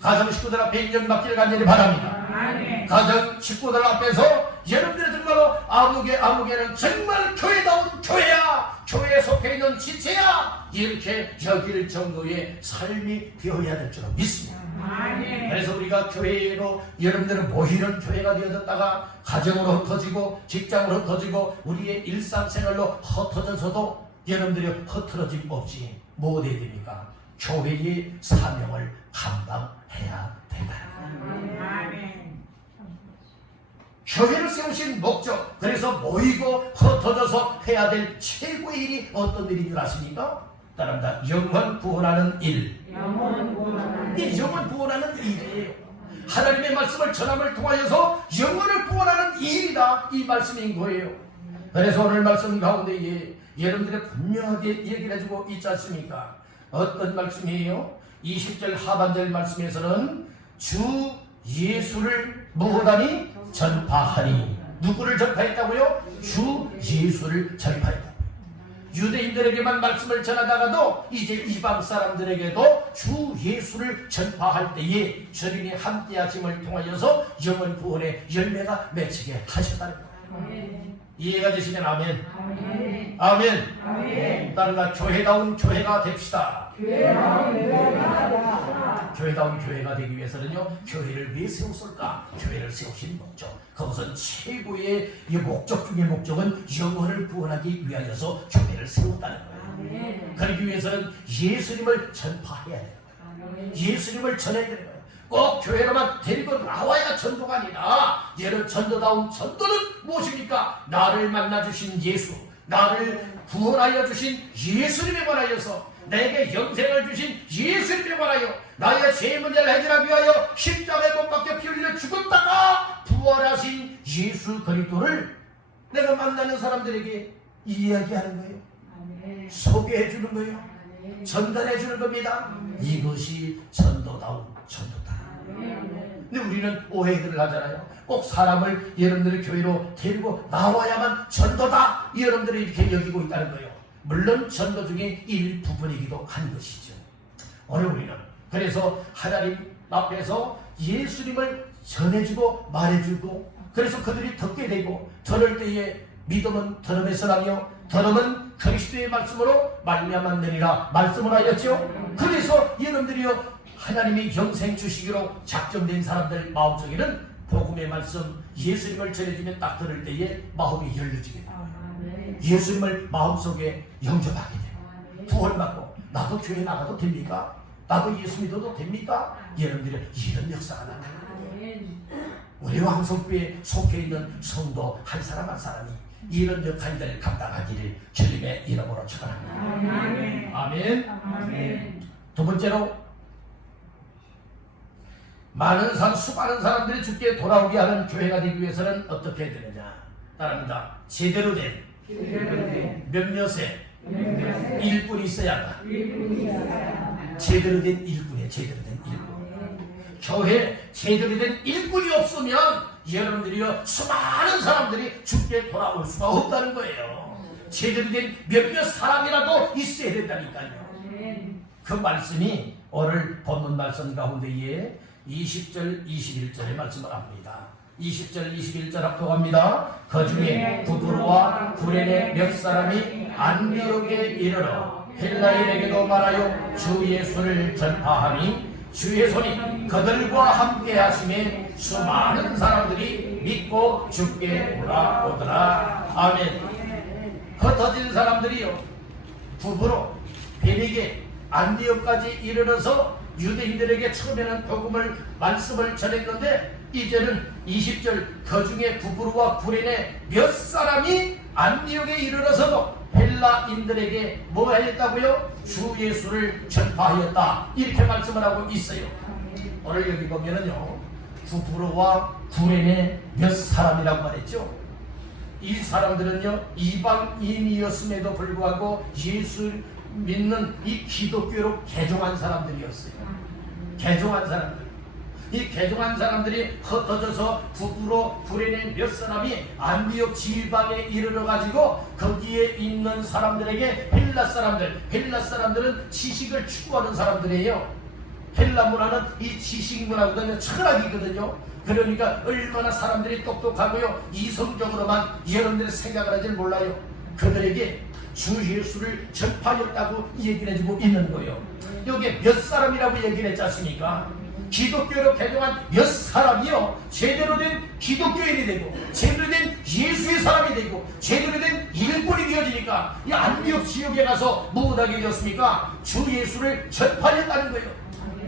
가정 식구들 앞에 인정받기를 간절히 바랍니다. 가정 식구들 앞에서 여러분들이 정말로 아무개는 정말 교회다운 교회야, 교회에 속해 있는 지체야, 이렇게 여길 정도의 삶이 되어야 될 줄 믿습니다. 그래서 우리가 교회로 여러분들은 모이는 교회가 되어졌다가 가정으로 흩어지고 직장으로 흩어지고 우리의 일상생활로 흩어져서도 여러분들이 흐트러짐 없이 뭐 해야 됩니까? 교회의 사명을 감당해야 된다. 교회를 세우신 목적, 그래서 모이고 흩어져서 해야 될 최고의 일이 어떤 일인 줄 아십니까? 따릅니다. 영혼 구원하는 일. 영혼 구원하는 일이에요. 하나님의 말씀을 전함을 통하여서 영혼을 구원하는 일이다, 이 말씀인 거예요. 그래서 오늘 말씀 가운데에 여러분들이 분명하게 얘기를 해주고 있지 않습니까? 어떤 말씀이에요? 20절 하반절 말씀에서는 주 예수를 무엇하니? 전파하니. 누구를 전파했다고요? 주 예수를 전파했다. 유대인들에게만 말씀을 전하다가도 이제 이방 사람들에게도 주 예수를 전파할 때에 주님이 함께 하심을 통하여서 영혼 구원의 열매가 맺히게 하셨다는 거예요. 이해가 되시면 아멘. 아멘. 아멘. 아멘. 따라가 교회다운 교회가 됩시다. 교회다운 교회가 되기 위해서는요, 교회를 왜 세웠을까? 교회를 세우신 목적, 그것은 최고의 이 목적 중의 목적은 영혼을 구원하기 위하여서 교회를 세웠다는 거예요. 그러기 위해서는 예수님을 전파해야 돼요. 예수님을 전해야 되는 거예요. 꼭 교회로만 데리고 나와야 전도가 아니라, 얘는 전도다운 전도는 무엇입니까? 나를 만나주신 예수, 나를 구원하여 주신 예수님에 관하여서, 내게 영생을 주신 예수님에 관하여, 나의 죄 문제를 해결하기 위하여 십자가에 못 박혀 피 흘려 죽었다가 부활하신 예수 그리스도를 내가 만나는 사람들에게 이야기하는 거예요. 소개해 주는 거예요. 전달해 주는 겁니다. 이것이 전도다운 전도다. 근데 우리는 오해들을 하잖아요. 꼭 사람을 여러분들의 교회로 데리고 나와야만 전도다, 여러분들이 이렇게 여기고 있다는 거예요. 물론 전도 중에 일부분이기도 한 것이죠. 오늘 우리는 그래서 하나님 앞에서 예수님을 전해주고 말해주고, 그래서 그들이 듣게 되고, 들을 때에 믿음은 들음에서 나며 들음은 그리스도의 말씀으로 말미암았느니라 말씀을 하였죠. 그래서 여러분들이요, 하나님이 영생 주시기로 작정된 사람들 마음속에는 복음의 말씀, 예수님을 전해주면 딱 들을 때에 마음이 열려지게 됩니다. 예수님을 마음속에 영접하게 돼요. 구원받고 나도 교회 나가도 됩니까? 나도 예수 믿어도 됩니까? 여러분들의 이런 역사가 나타나요. 우리 왕성교회에 속해 있는 성도 한 사람 한 사람이 이런 역할들을 감당하기를 주님의 이름으로 축원합니다. 아멘. 아멘. 두 번째로, 수많은 사람들이 주께 돌아오게 하는 교회가 되기 위해서는 어떻게 해야 되느냐? 따릅니다. 제대로 된 몇몇의 일꾼이 있어야 한다. 제대로 된 일꾼이에요. 제대로 된 일꾼. 교회 제대로 된 일꾼이 없으면 여러분들이요, 수많은 사람들이 주께 돌아올 수가 없다는 거예요. 제대로 된 몇몇 사람이라도 있어야 된다니까요. 그 말씀이 오늘 본문 말씀 가운데에 20절 21절의 말씀을 합니다. 20절 21절 합독합니다. 그 중에 부브로와 구레네 몇 사람이 안디옥에 이르러 헬라인에게도 말하여 주 예수를 전파하니 주의 손이 그들과 함께 하심에 수많은 사람들이 믿고 주께 돌아오더라. 아멘. 흩어진 사람들이요, 부브로, 베니게, 안디옥까지 이르러서 유대인들에게 처음에는 복음을 말씀을 전했는데, 이제는 20절 그 중에 부브로와 구레네 몇 사람이 안디옥에 이르러서도 헬라인들에게 뭐 하였다고요? 주 예수를 전파하였다, 이렇게 말씀을 하고 있어요. 오늘 여기 보면은요, 부브로와 구레네 몇 사람이라고 말했죠. 이 사람들은요, 이방인이었음에도 불구하고 예수 믿는 이 기독교로 개종한 사람들이었어요. 개종한 사람들. 이 개종한 사람들이 흩어져서 북으로 불어낸 몇 사람이 안디옥 지방에 이르러 가지고 거기에 있는 사람들에게 헬라 사람들은 지식을 추구하는 사람들이에요. 헬라 문화는 이 지식 문화거든요. 철학이거든요. 그러니까 얼마나 사람들이 똑똑하고요, 이성적으로만 여러분들의 생각을 하지 몰라요. 그들에게 주 예수를 전파했다고 얘기를 해주고 있는 거예요. 여기에 몇 사람이라고 얘기를 했지 않습니까? 기독교로 개종한 몇 사람이요, 제대로 된 기독교인이 되고 제대로 된 예수의 사람이 되고 제대로 된 일꾼이 되어지니까 이 안디옥 지역에 가서 무엇하게 되었습니까? 주 예수를 전파했다는 거예요.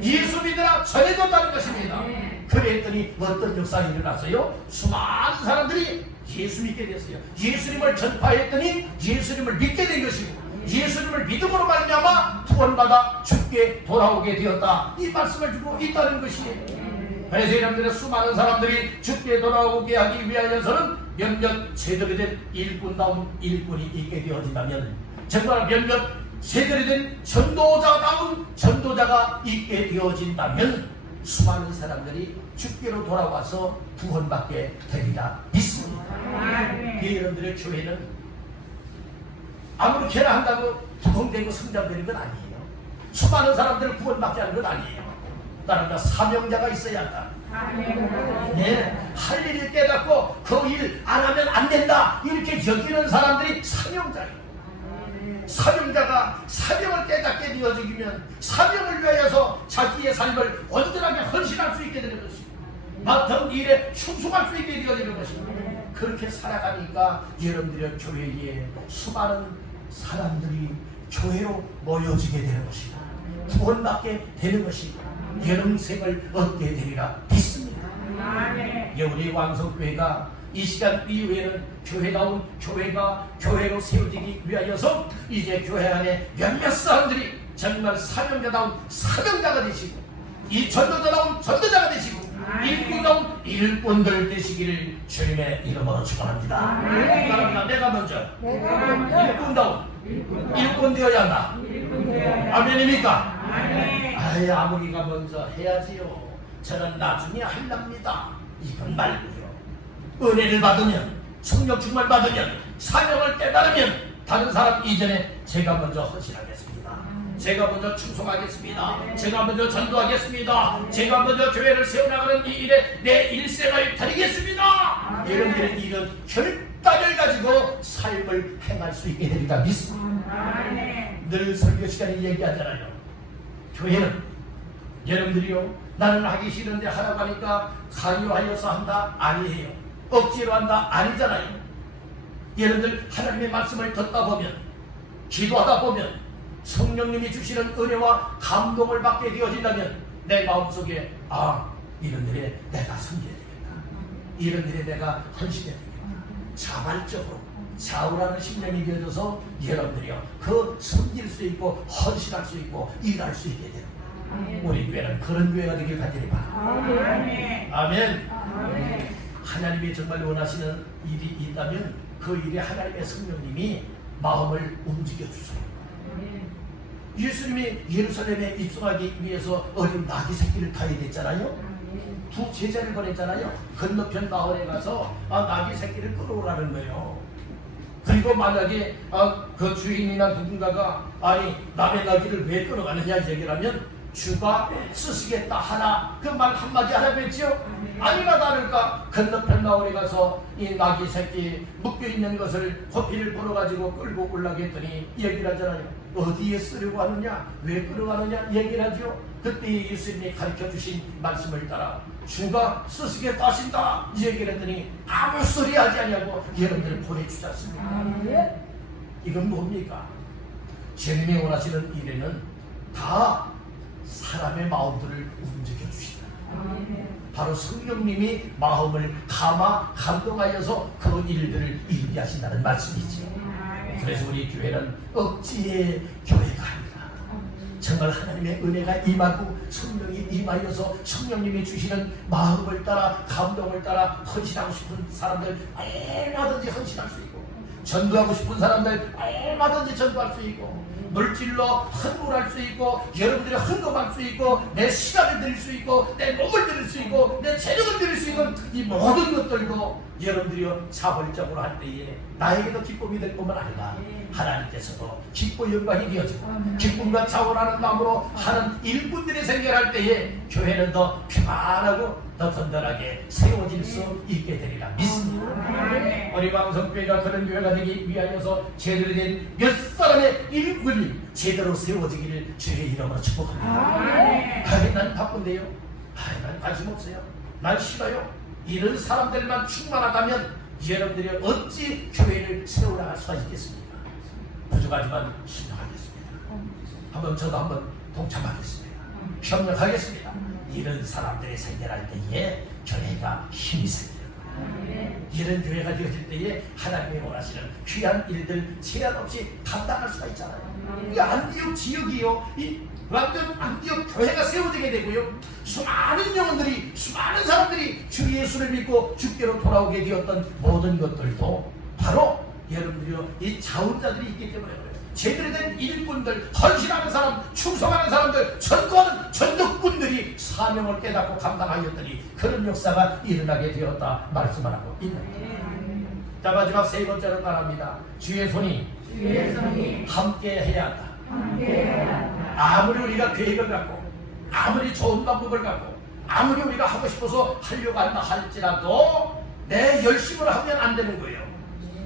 예수 믿으라 전해줬다는 것입니다. 그랬더니 어떤 역사가 일어났어요? 수많은 사람들이 예수 믿게 됐어요. 예수님을 전파했더니 예수님을 믿게 된 것이고, 예수님을 믿음으로 말미암아 구원받아 죽게 돌아오게 되었다, 이 말씀을 주고 있다는 것이에요. 그래서 여러분들의 수많은 사람들이 죽게 돌아오게 하기 위하여서는 몇몇 제대로 된 일꾼다운 일꾼이 있게 되어진다면, 정말 몇몇 제대로 된 전도자다운 전도자가 있게 되어진다면 수많은 사람들이 죽게로 돌아와서 구원받게 되리라 믿습니다. 여러분들의 교회는 아무렇게나 한다고 부흥되고 성장되는 건 아니에요. 수많은 사람들을 구원받게 하는 건 아니에요. 따라서 사명자가 있어야 한다. 네, 할 일을 깨닫고 그 일 안 하면 안 된다, 이렇게 여기는 사람들이 사명자예요. 사명자가 사명을 깨닫게 되어지면 사명을 위하여서 자기의 삶을 온전하게 헌신할 수 있게 되는 것입니다. 맡은 일에 충성할 수 있게 되어지는 것입니다. 그렇게 살아가니까 여러분들의 교회에 수많은 사람들이 교회로 모여지게 되는 것이다. 구원받게 되는 것이다. 영생을 얻게 되리라 믿습니다. 우리 왕성교회가 이 시간 이후에는 교회다운 교회가 교회로 세워지기 위하여서 이제 교회 안에 몇몇 사람들이 정말 사명자다운 사명자가 되시고, 이 전도자다운 전도자가 되시고, 일꾼다운 일꾼들 되시기를 주님의 이름으로 축원합니다. 바랍니다. 내가 먼저 일꾼다운 일꾼 되어야 한다. 아멘입니까? 아예 아무리가 먼저 해야지요. 저는 나중에 할랍니다. 이건 말고요. 은혜를 받으면, 성령 충만 받으면, 사명을 깨달으면 다른 사람 이전에 제가 먼저 헌신하겠습니다. 제가 먼저 충성하겠습니다. 제가 먼저 전도하겠습니다. 제가 먼저 교회를 세워나가는 이 일에 내 일생을 드리겠습니다. 여러분들의 이런 결단을 가지고 삶을 행할 수 있게 되리라 믿습니다. 늘 설교 시간에 얘기하잖아요. 교회는 여러분들이요, 나는 하기 싫은데 하라고 하니까 강요하여서 한다? 아니에요. 억지로 한다? 아니잖아요. 여러분들 하나님의 말씀을 듣다 보면, 기도하다 보면 성령님이 주시는 은혜와 감동을 받게 되어진다면 내 마음속에 이런 일에 내가 섬겨야 되겠다, 이런 일에 내가 헌신해야 되겠다, 자발적으로 자우라는 심령이 되어져서 여러분들이요 그 섬길 수 있고 헌신할 수 있고 일할 수 있게 되는 거예요. 우리 교회는 그런 교회가 되길 간절히 바랍니다. 아멘. 하나님이 정말 원하시는 일이 있다면 그 일에 하나님의 성령님이 마음을 움직여 주세요. 예수님이 예루살렘에 입성하기 위해서 어린 나귀 새끼를 타야 됐잖아요. 두 제자를 보냈잖아요. 건너편 마을에 가서 나귀 새끼를 끌어오라는 거예요. 그리고 만약에 그 주인이나 누군가가 아니 남의 나귀를 왜 끌어가느냐 얘기를 하면 주가 쓰시겠다 하나, 그 말 한마디 하라고 했지요. 아니나 다를까 건너편 마을에 가서 이 나귀 새끼 묶여있는 것을 호피를 불어가지고 끌고 올라게 했더니 얘기를 하잖아요. 어디에 쓰려고 하느냐, 왜 끌어가느냐 얘기를 하죠. 그때 예수님이 가르쳐주신 말씀을 따라 주가 쓰시겠다 하신다 얘기를 했더니 아무 소리 하지 않냐고 여러분들을 보내주지 않습니까? 이건 뭡니까? 주님이 원하시는 일에는 다 사람의 마음들을 움직여 주시다. 바로 성령님이 마음을 감동하여서 그 일들을 이루게 하신다는 말씀이지. 그래서 우리 교회는 억지의 교회가 아니라 정말 하나님의 은혜가 임하고 성령이 임하여서 성령님이 주시는 마음을 따라 감동을 따라 헌신하고 싶은 사람들 얼마든지 헌신할 수 있고, 전도하고 싶은 사람들 얼마든지 전도할 수 있고, 물질로 헌물할 수 있고, 여러분들이 헌금할 수 있고, 내 시간을 드릴 수 있고, 내 몸을 드릴 수 있고, 내 재력을 드릴 수 있는 이 모든 것들도 여러분들이 자발적으로 할 때에 나에게도 기쁨이 될 뿐만 아니라 하나님께서도 기뻐 영광이 되어지고 기쁨과 자원하는 마음으로 하는 일꾼들이 생겨날 때에 교회는 더 평안하고 더 든든하게 세워질 수 있게 되리라 믿습니다. 우리 방송교회가 그런 교회가 되기 위하여서 제대로 된 몇 사람의 일꾼이 제대로 세워지기를 주의 이름으로 축복합니다. 난 바쁜데요. 난 관심 없어요. 난 싫어요. 이런 사람들만 충만하다면 여러분들이 어찌 교회를 세워나갈 수가 있겠습니까? 부족하지만 신청하겠습니다. 저도 한번 동참하겠습니다. 협력하겠습니다. 이런 사람들이 생겨날 때에 교회가 힘이 생깁니다. 이런 교회가 되어질 때에 하나님이 원하시는 귀한 일들 제한 없이 감당할 수가 있잖아요. 이 안디옥 지역이요, 이 완전 안디옥 교회가 세워지게 되고요, 수많은 영혼들이, 수많은 사람들이 주 예수를 믿고 주께로 돌아오게 되었던 모든 것들도 바로 여러분들이요, 이 자원자들이 있기 때문에 그래요. 제대로 된 일꾼들, 헌신하는 사람, 충성하는 사람들, 전도하는 전도꾼들이 사명을 깨닫고 감당하였더니 그런 역사가 일어나게 되었다 말씀하고 있는 거예요. 자, 마지막 세 번째로 말합니다. 주의 손이 함께 해야 한다. 아무리 우리가 계획을 갖고, 아무리 좋은 방법을 갖고, 아무리 우리가 하고 싶어서 하려고 한다 할지라도 내 열심으로 하면 안 되는 거예요.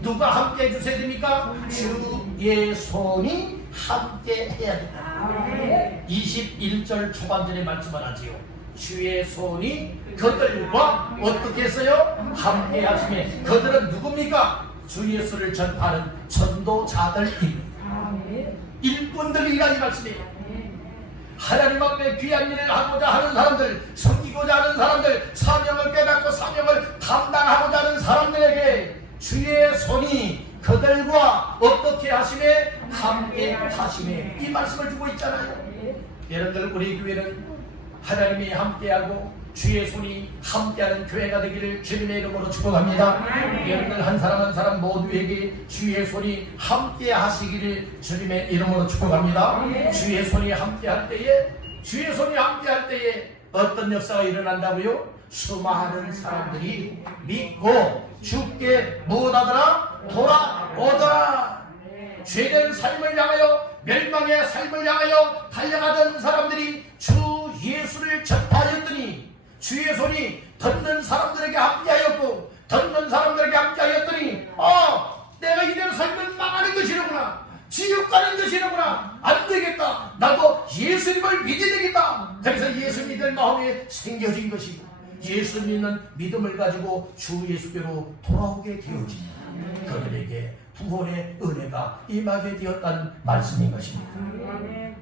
누가 함께 해주셔야 됩니까? 주의 손이 함께 해야 된다. 21절 초반절에 말씀을 하지요. 주의 손이 그들과 어떻게 했어요? 함께 하시며, 그들은 누굽니까? 주 예수를 전파하는 전도자들입니다. 일꾼들이라 이 말씀이에요. 하나님 앞에 귀한 일을 하고자 하는 사람들, 섬기고자 하는 사람들, 사명을 깨닫고 사명을 감당하고자 하는 사람들에게 주의 손이 그들과 어떻게 하심에 함께 하심에, 이 말씀을 주고 있잖아요. 여러분들, 우리 교회는 하나님이 함께하고 주의 손이 함께하는 교회가 되기를 주님의 이름으로 축복합니다. 여러분들 한 사람 한 사람 모두에게 주의 손이 함께 하시기를 주님의 이름으로 축복합니다. 주의 손이 함께할 때에, 주의 손이 함께할 때에 어떤 역사가 일어난다고요? 수많은 사람들이 믿고 주께 무엇하더라? 돌아오더라. 죄된 삶을 향하여, 멸망의 삶을 향하여 달려가던 사람들이 주 예수를 접하였더니 주의 손이 듣는 사람들에게 함께하였고, 듣는 사람들에게 함께하였더니 내가 이대로 살면 망하는 것이로구나, 지옥 가는 것이로구나, 안 되겠다, 나도 예수님을 믿어야 되겠다. 그래서 예수 믿을 마음에 생겨진 것이고, 예수 믿는 믿음을 가지고 주 예수께로 돌아오게 되어집니다. 그들에게 구원의 은혜가 임하게 되었다는 말씀인 것입니다.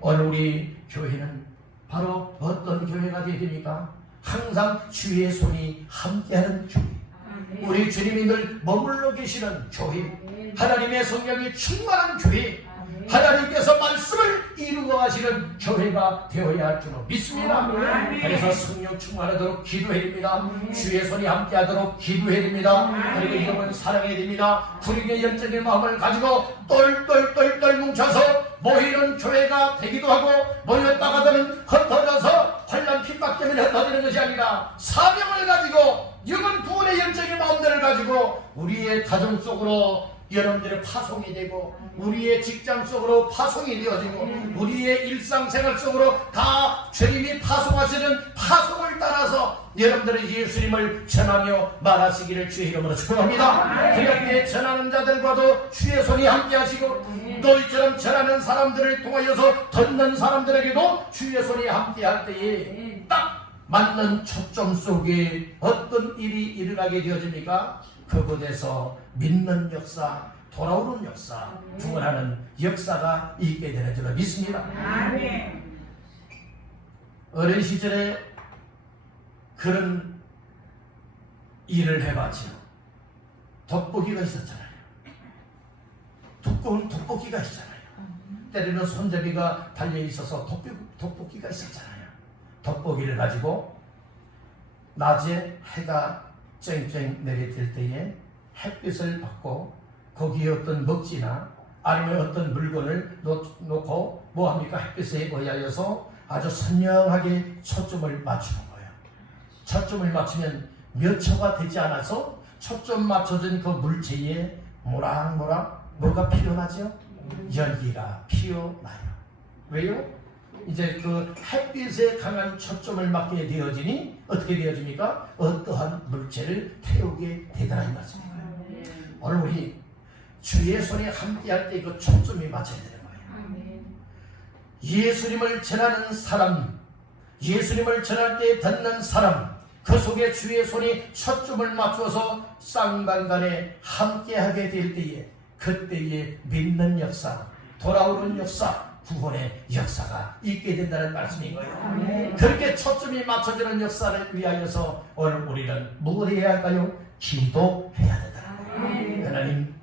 오늘 우리 교회는 바로 어떤 교회가 되어야 됩니까? 항상 주의 손이 함께하는 교회, 우리 주님이 늘 머물러 계시는 교회, 하나님의 성령이 충만한 교회, 하나님께서 말씀을 이루어 하시는 교회가 되어야 할 줄로 믿습니다. 그래서 성령 충만하도록 기도해야 됩니다. 주의 손이 함께하도록 기도해야 됩니다. 그리고 이름은 사랑해야 됩니다. 불의의 열정의 마음을 가지고 똘똘똘똘 뭉쳐서 모이는 교회가 되기도 하고, 모였다가들은 흩어져서 환난 핍박 때문에 흩어지는 것이 아니라 사명을 가지고 영원 구원의 열정의 마음들을 가지고 우리의 가정 속으로 여러분들의 파송이 되고, 우리의 직장 속으로 파송이 되어지고, 우리의 일상생활 속으로 다 주님이 파송하시는 파송을 따라서 여러분들의 예수님을 전하며 말하시기를 주의 이름으로 축복합니다. 그렇게 전하는 자들과도 주의 손이 함께 하시고, 또 이처럼 전하는 사람들을 통하여서 듣는 사람들에게도 주의 손이 함께 할 때에 딱 맞는 초점 속에 어떤 일이 일어나게 되어집니까? 그곳에서 믿는 역사, 돌아오는 역사, 구원하는 역사가 있게 되는 줄로 믿습니다. 어린 시절에 그런 일을 해봤지요. 돋보기가 있었잖아요. 두꺼운 돋보기가 있잖아요. 때로는 손잡이가 달려있어서 돋보기가 있었잖아요. 돋보기를 가지고 낮에 해가 쨍쨍 내리칠 때에 햇빛을 받고 거기에 어떤 먹지나 아니면 어떤 물건을 놓고 뭐합니까? 햇빛에 의하여서 아주 선명하게 초점을 맞추는 거예요. 초점을 맞추면 몇 초가 되지 않아서 초점 맞춰진 그 물체에 모락모락 뭐가 피어나죠? 열기가 피어나요. 왜요? 이제 그 햇빛에 강한 초점을 맞게 되어지니 어떻게 되어집니까? 어떠한 물체를 태우게 되더라 이 말씀입니다. 오늘 우리 주의 손에 함께할 때 그 초점이 맞춰야 되는 거예요. 예수님을 전하는 사람, 예수님을 전할 때 듣는 사람, 그 속에 주의 손이 초점을 맞춰서 쌍방간에 함께하게 될 때에 그때에 믿는 역사, 돌아오는 역사, 구원의 역사가 있게 된다는 말씀인 거예요. 그렇게 초점이 맞춰지는 역사를 위하여서 오늘 우리는 뭘 해야 할까요? 기도해야 된다는 거예요.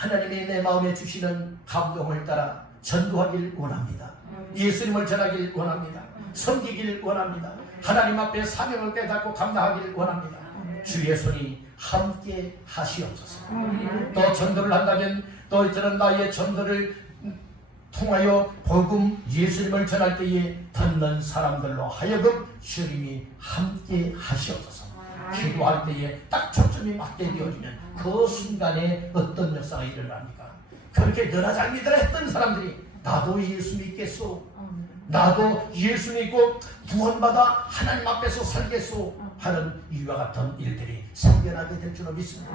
하나님이 내 마음에 주시는 감동을 따라 전도하길 원합니다. 예수님을 전하길 원합니다. 섬기길 원합니다. 하나님 앞에 사명을 깨닫고 감당하길 원합니다. 주의 손이 함께 하시옵소서. 또 전도를 한다면 또 저는 나의 전도를 통하여 복음 예수님을 전할 때에 듣는 사람들로 하여금 주님이 함께 하시옵소서. 기도할 때에 딱 초점이 맞게 되어지면 그 순간에 어떤 역사가 일어납니까? 그렇게 너나 잘 믿으라 했던 사람들이 나도 예수 믿겠소, 나도 예수 믿고 구원받아 하나님 앞에서 살겠소 하는 이와 같은 일들이 생겨나게 될 줄로 믿습니다.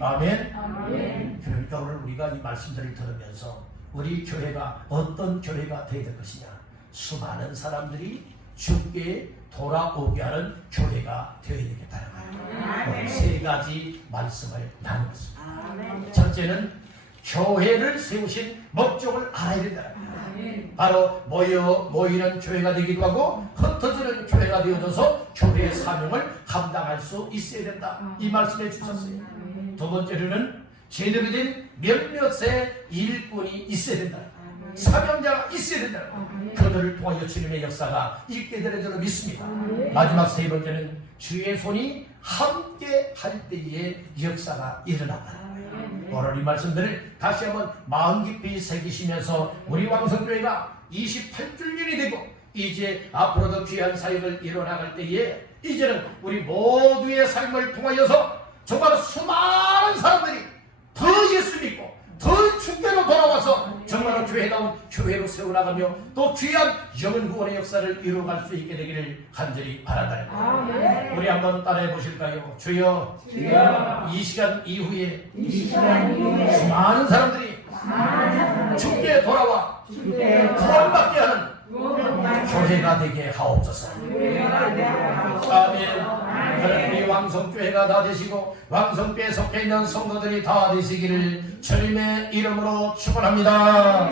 아멘. 그러니까 오늘 우리가 이 말씀들을 들으면서 우리 교회가 어떤 교회가 되어야 될 것이냐, 수많은 사람들이 주께 돌아오게 하는 교회가 되어야 되겠다는 거예요. 세 가지 말씀을 나누었습니다. 첫째는 교회를 세우신 목적을 알아야 된다는 거예요. 바로 모이는 교회가 되기도 하고 흩어지는 교회가 되어져서 교회의 사명을 감당할 수 있어야 된다, 이 말씀해 주셨어요. 두 번째로는 제대로 된 몇몇의 일꾼이 있어야 된다, 사명자가 있어야 된다, 그들을 통하여 주님의 역사가 있게 되는 줄로 믿습니다. 마지막 세 번째는 주의 손이 함께 할 때의 역사가 일어난다. 오늘 이 말씀들을 다시 한번 마음 깊이 새기시면서 우리 왕성교회가 28주년이 되고 이제 앞으로도 귀한 사역을 이뤄나갈 때에 이제는 우리 모두의 삶을 통하여서 정말 수많은 사람들이 더 예수 믿고 더 주께로 돌아와서 정말로 교회다운 교회로 세워나가며 또 귀한 영혼 구원의 역사를 이루어갈 수 있게 되기를 간절히 바란다. 우리 한번 따라해 보실까요? 주여, 이 시간 이후에 수많은 사람들이 주께 돌아와 구원받게 하는 교회가 되게 하옵소서. 아멘. 우리 왕성교회가 다 되시고 왕성교회에 속해 있는 성도들이 다 되시기를 주님의 이름으로 축원합니다.